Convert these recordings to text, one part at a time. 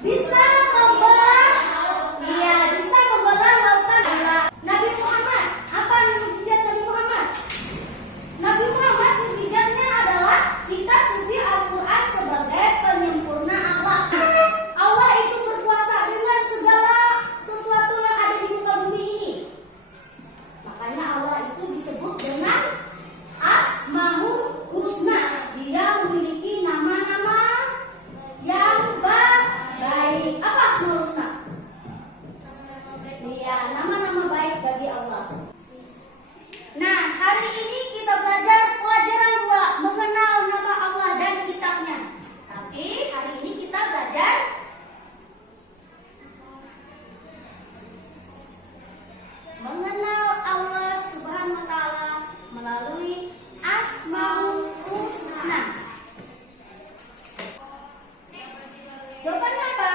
bisa membelah, iya bisa membelah lautan. Nabi Muhammad, apa mukjizat Nabi Muhammad? Nabi Muhammad mukjizatnya adalah kitab suci Al-Quran sebagai penyempurna Allah. Allah itu berkuasa dengan segala sesuatu yang ada di muka bumi ini. Makanya Allah itu disebut dengan Asmaul Husna. Dia memiliki nama-nama yang baik. Apa Asmaul Husna? Iya, nama-nama baik bagi Allah. Nah, hari ini kita belajar pelajaran 2, mengenal nama Allah dan kitabnya. Tapi hari ini kita belajar mengenal Allah Subhanahu wa Ta'ala melalui Asmaul Husna. Jawabannya apa?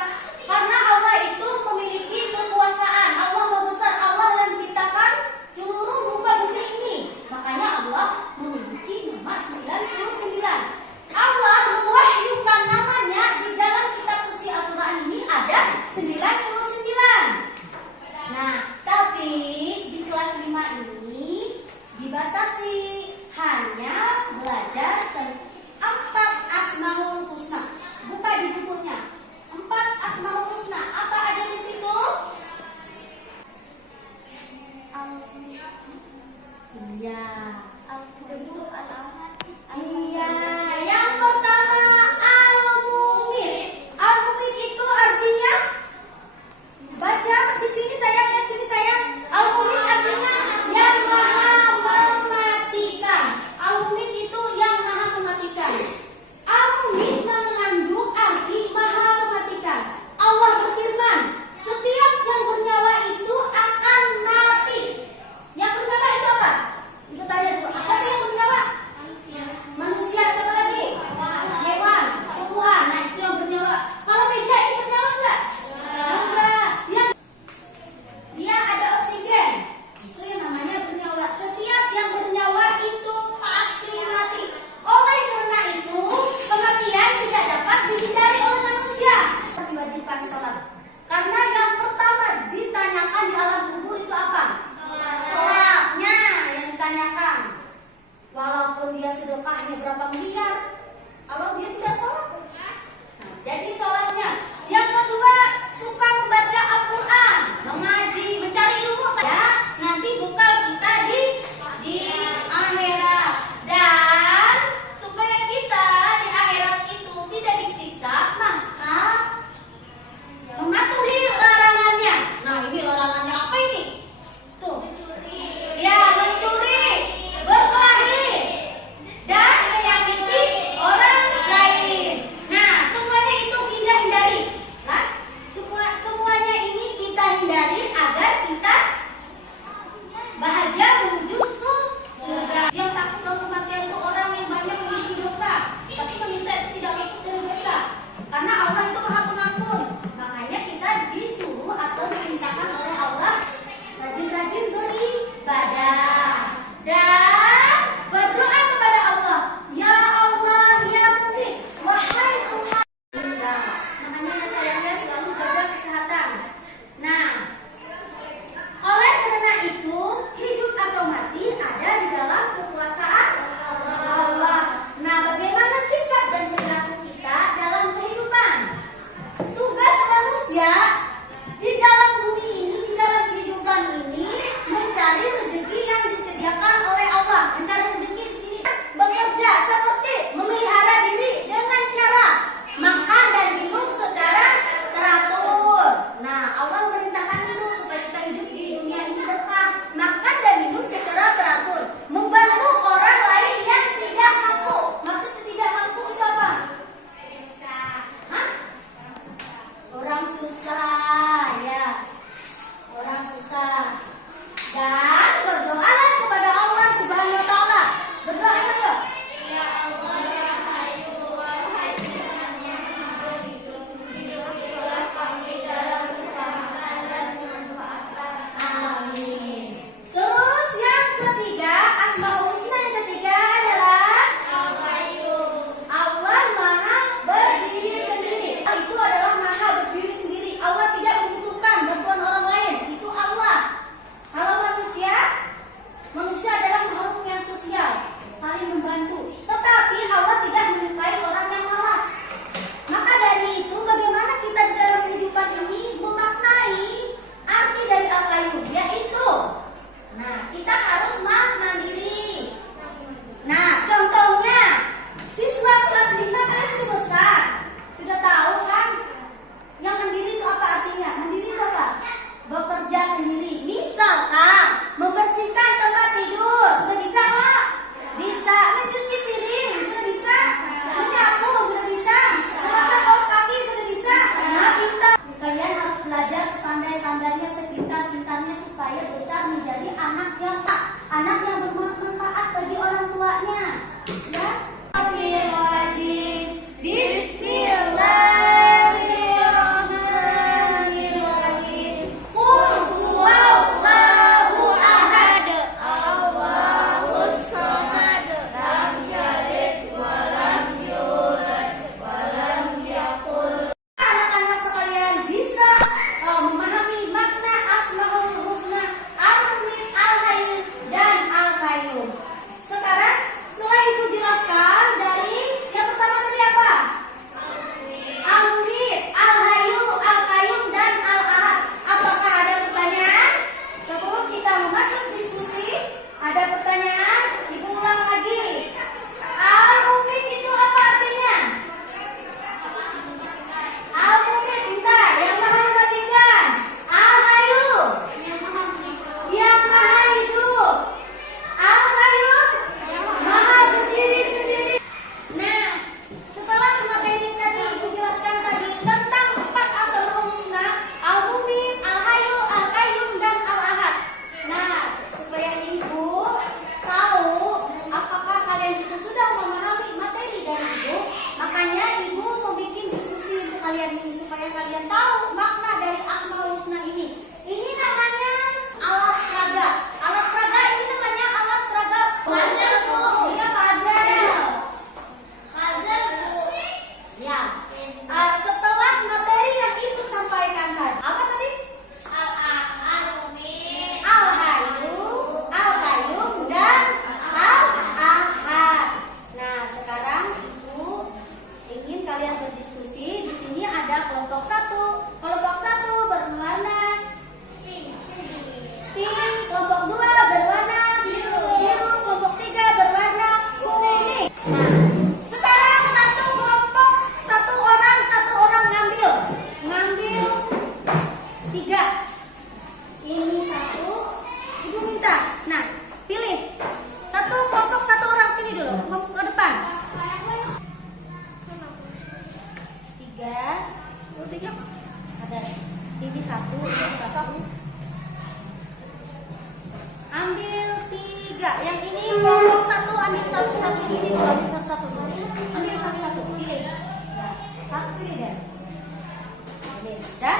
Karena Allah itu memiliki kekuasaan. Allah Maha Besar, Allah yang menciptakan seluruh muka bumi ini. Makanya Allah memiliki nama 99. Allah mewahyukan namanya di dalam kitab suci Al-Quran ini ada 99. Nah, tapi di kelas 5 ini dibatasi hanya belajar tentang 4 Asmaul Husna. Buka di bukunya. 4 Asmaul Husna. Apa ada di situ? Iya. Iya. Yang pertama Al-Mu'min. Al-Mu'min itu artinya, baca di sini sayang, lihat sini sayang. Al-Mu'min artinya yang maha mematikan. Al-Mu'min itu yang maha mematikan. Al-Mu'min mengandung arti maha mematikan. Allah berfirman, setiap yang bernyawa itu akan mati. Yang bernyawa itu apa? Kita tanya dulu, apa sih yang bernyawa? Manusia, siapa lagi? Hewan, tumbuhan. Nah, itu yang bernyawa. Kalau meja ini bernyawa enggak? Enggak. Dia ada oksigen. Itu yang namanya bernyawa. Setiap yang bernyawa itu pasti mati. Oleh karena itu, kematian tidak dapat dihindari oleh manusia. Diwajibkan sholat. Karena yang pertama ditanyakan di alam kubur itu apa? Sholatnya yang ditanyakan. Walaupun dia sedekahnya berapa miliar, kalau dia tidak sholat. Nah, jadi sholatnya. Yang kedua, suka membaca Al-Quran, mengaji, mencari ilmu saja. Nanti bekal kita di akhirat. Dan supaya kita di akhirat itu tidak disiksa, maka mematuhi larangannya. Nah, ini larangannya apa ini? Tuh. Ya, mencuri, berkelahi, dan menyakiti orang lain. Nah, semuanya itu kita hindari. Nah, semuanya ini kita hindari agar kita bahagia menuju surga. Yang takut dalam kematian itu orang yang banyak memiliki dosa, tapi manusia itu tidak luput dari dosa. Karena Allah itu Maha Pengampun. Makanya kita disuruh atau diperintahkan oleh Allah rajin-rajin beribadah dan berdoa kepada Allah. Ya Allah, ya Mu'min, wahai Tuhan. Makanya sayangnya selalu jaga kesehatan. Nah, oleh karena itu, hidup atau mati ada di dalam kekuasaan Allah. Nah, bagaimana sikap dan perilaku kita dalam kehidupan? Tugas manusia di dalam bumi ini, di dalam kehidupan ini, mencari rezeki yang disediakan oleh Allah. Mencari rezeki di sini bekerja seperti memelihara diri dengan cara makan dan minum secara teratur. Nah, Allah memerintahkan itu supaya kita hidup di dunia ini berkah. Makan dan minum secara teratur, membantu orang lain yang tidak mampu. Maksudnya tidak mampu itu apa? Hah? Orang susah, ya. Orang susah. Dan berdoalah kepada Allah Subhanahu wa Ta'ala. Berdoa apa? Ya Allah, ya Hayyu, wahai Tuhan yang Maha Hidup, hidupilah kami dalam keselamatan dan kemanfaatan. Amin. Terus yang ketiga, Asmaul Husna yang ketiga adalah Al-Qayyum. Allah Maha berdiri sendiri. Itu adalah Maha berdiri Ini satu, ini satu. Ambil 3. Yang ini kelompok 1 ambil satu-satu. Ini ambil satu-satu. Ambil satu-satu. Pilih. Nah, satu pilih deh. Pilih. Dah?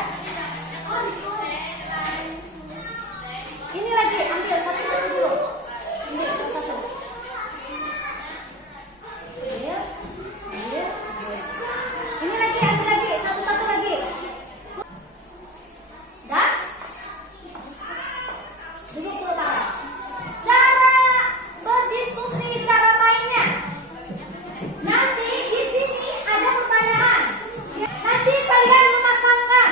Ini lagi ambil satu-satu dulu. Ambil satu-satu. Ambil. Ambil. Ini lagi ambil lagi satu-satu lagi. Dah? Duduk dulu tangan. Cara berdiskusi, cara mainnya. Nanti di sini ada pertanyaan. Nanti kalian memasangkan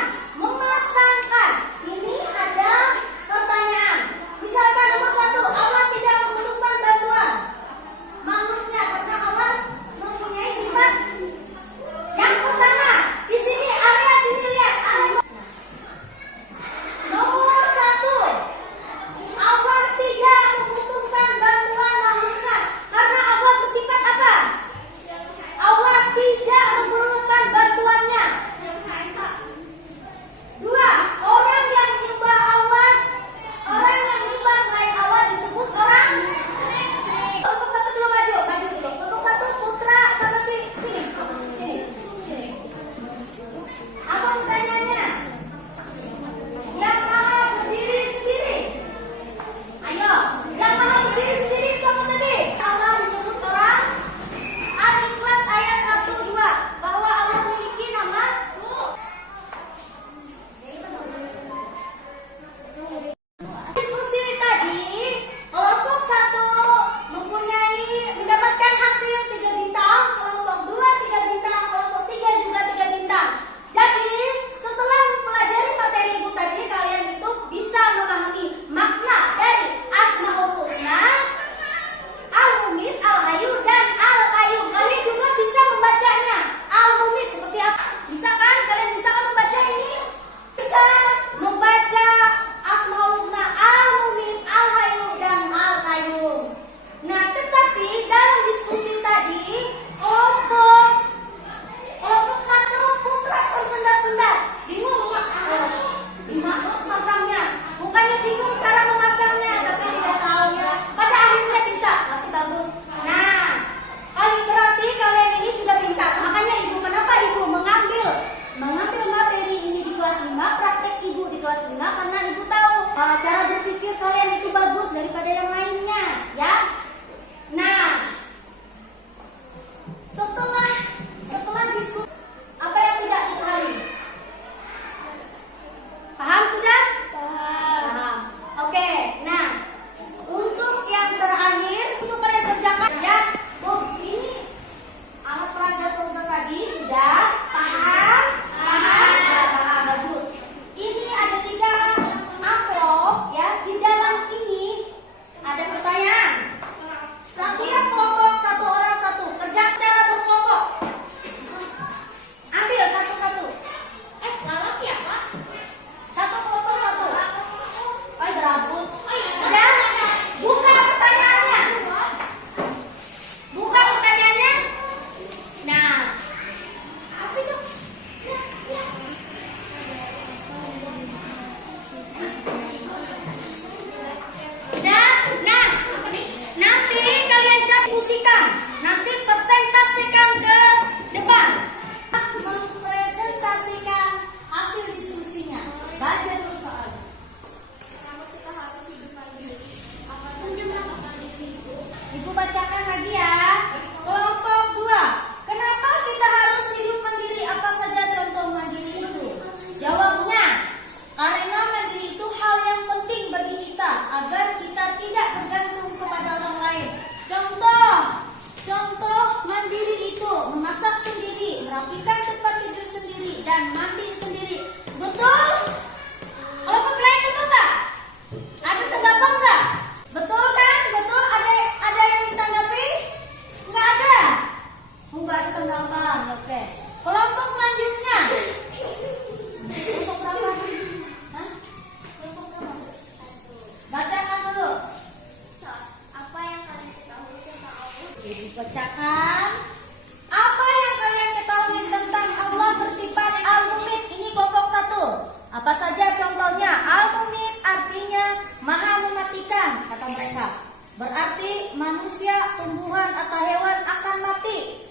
Apa saja contohnya? Al-Mumit artinya maha mematikan, kata mereka. Berarti manusia, tumbuhan, atau hewan akan mati.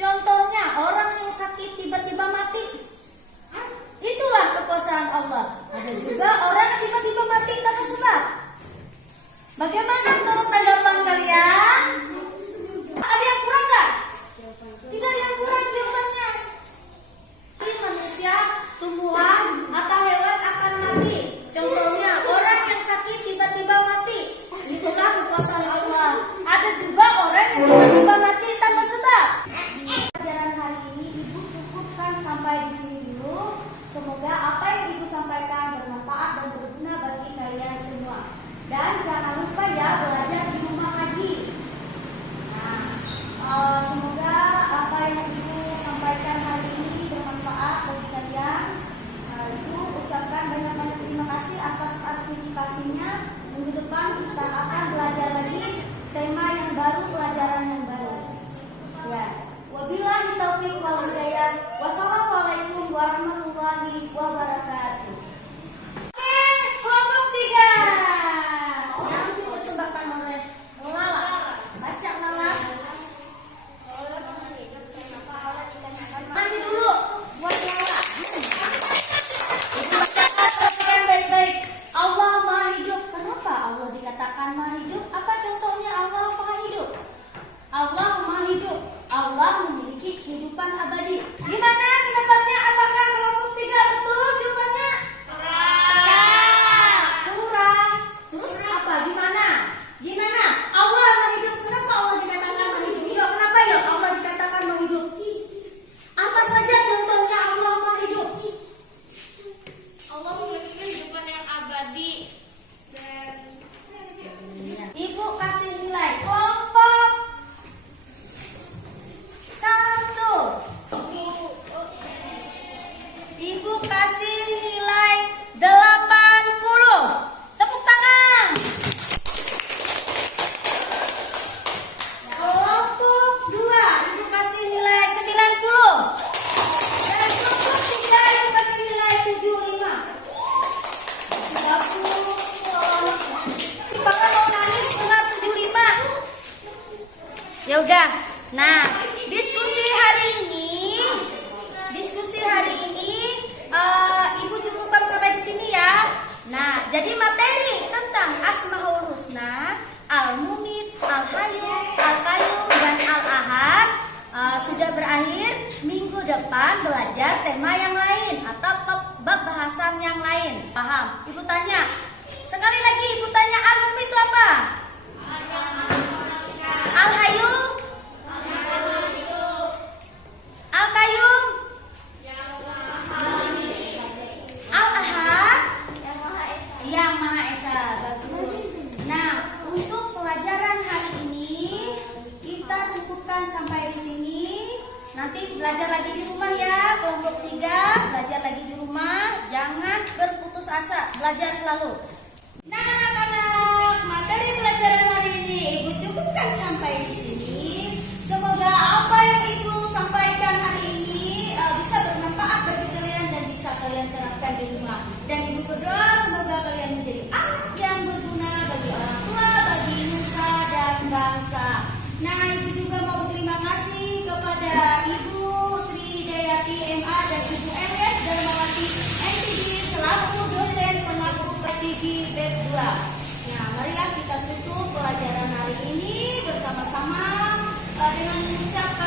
Contohnya orang yang sakit tiba-tiba mati. Itulah kekuasaan Allah. Ada juga orang yang tiba-tiba mati tanpa sebab. Bagaimana menurut tanggapan kalian? Ada yang kurang nggak? Tidak ada yang kurang jawabannya. Manusia, tumbuhan, atau hewan akan mati. Contohnya orang yang sakit tiba-tiba mati. Itulah kekuasaan Allah. Ada juga orang yang tiba-tiba mati tanpa sebab. Pelajaran hari ini Ibu cukupkan sampai di sini dulu. Semoga apa yang Ibu sampaikan bermanfaat dan berguna bagi kalian semua. Dan jangan lupa ya belajar di rumah lagi. Nah, semoga apa yang Ibu sampaikan hari ini bermanfaat bagi kalian. Ibu ucapkan banyak-banyak terima kasih atas partisipasinya. Minggu depan kita akan belajar lagi tema yang baru, pelajaran yang baru. Ya. Wabillahi taufiq wal hidayah. Wassalamualaikum warahmatullahi wabarakatuh. Oke, kelompok 3 yang dipersembahkan oleh Lala. Baca Lala. Mandi dulu buat Lala. Bacakan baik-baik. Allah Maha Hidup. Kenapa Allah dikatakan Maha Hidup? Apa contohnya Allah Maha Hidup? Allah Maha Hidup. Allah memiliki kehidupan abadi. Gimana pendapatnya? Apakah kelompok 3 betul jawabannya? Kurang. Terus apa? Gimana? Gimana? Allah Maha Hidup. Kenapa Allah dikatakan Maha Hidup? Yuk, kenapa yuk Allah dikatakan Maha Hidup? Apa saja contohnya Allah Maha Hidup? Allah memiliki kehidupan yang abadi dan Ibu kasih nilai kelompok 1. Ibu kasih nilai 80. Tepuk tangan. Kelompok 2 Ibu kasih nilai 90. Dan kelompok 3 Ibu kasih nilai 75. 30. Si Bangga mau nangis enggak 75. Ya udah. Nah, diskusi hari ini Ibu cukupkan sampai di sini ya. Nah, jadi materi tentang Asmaul Husna, Al-Mumit, Al-Hayyu, Al-Qayyum, dan Al-Ahad sudah berakhir. Minggu depan belajar tema yang lain atau bab bahasan yang lain. Paham? Ibu tanya. Sekali lagi Ibu tanya, Al-Mumit itu apa? Al-Hayyu, Al-Qayyum, Al-Ahad, yang Maha Esa. Bagus. Nah, untuk pelajaran hari ini kita cukupkan sampai di sini. Nanti belajar lagi di rumah ya. Kelompok 3 belajar lagi di rumah. Jangan berputus asa, belajar selalu. Nah, anak-anak, materi pelajaran hari ini Ibu cukupkan sampai di sini. Semoga apa yang Ibu sampaikan hari ini bisa bermanfaat bagi kalian dan bisa kalian terapkan di rumah. Dan Ibu berdoa semoga kalian menjadi anak yang berguna bagi orang tua, bagi nusa dan bangsa. Nah, Ibu juga mau berterima kasih kepada Ibu Sri Hidayati MA dan Ibu MS Darmawati NTB selaku dosen pengaku PTG BED 2. Nah, marilah kita tutup pelajaran hari ini bersama-sama dengan mengucapkan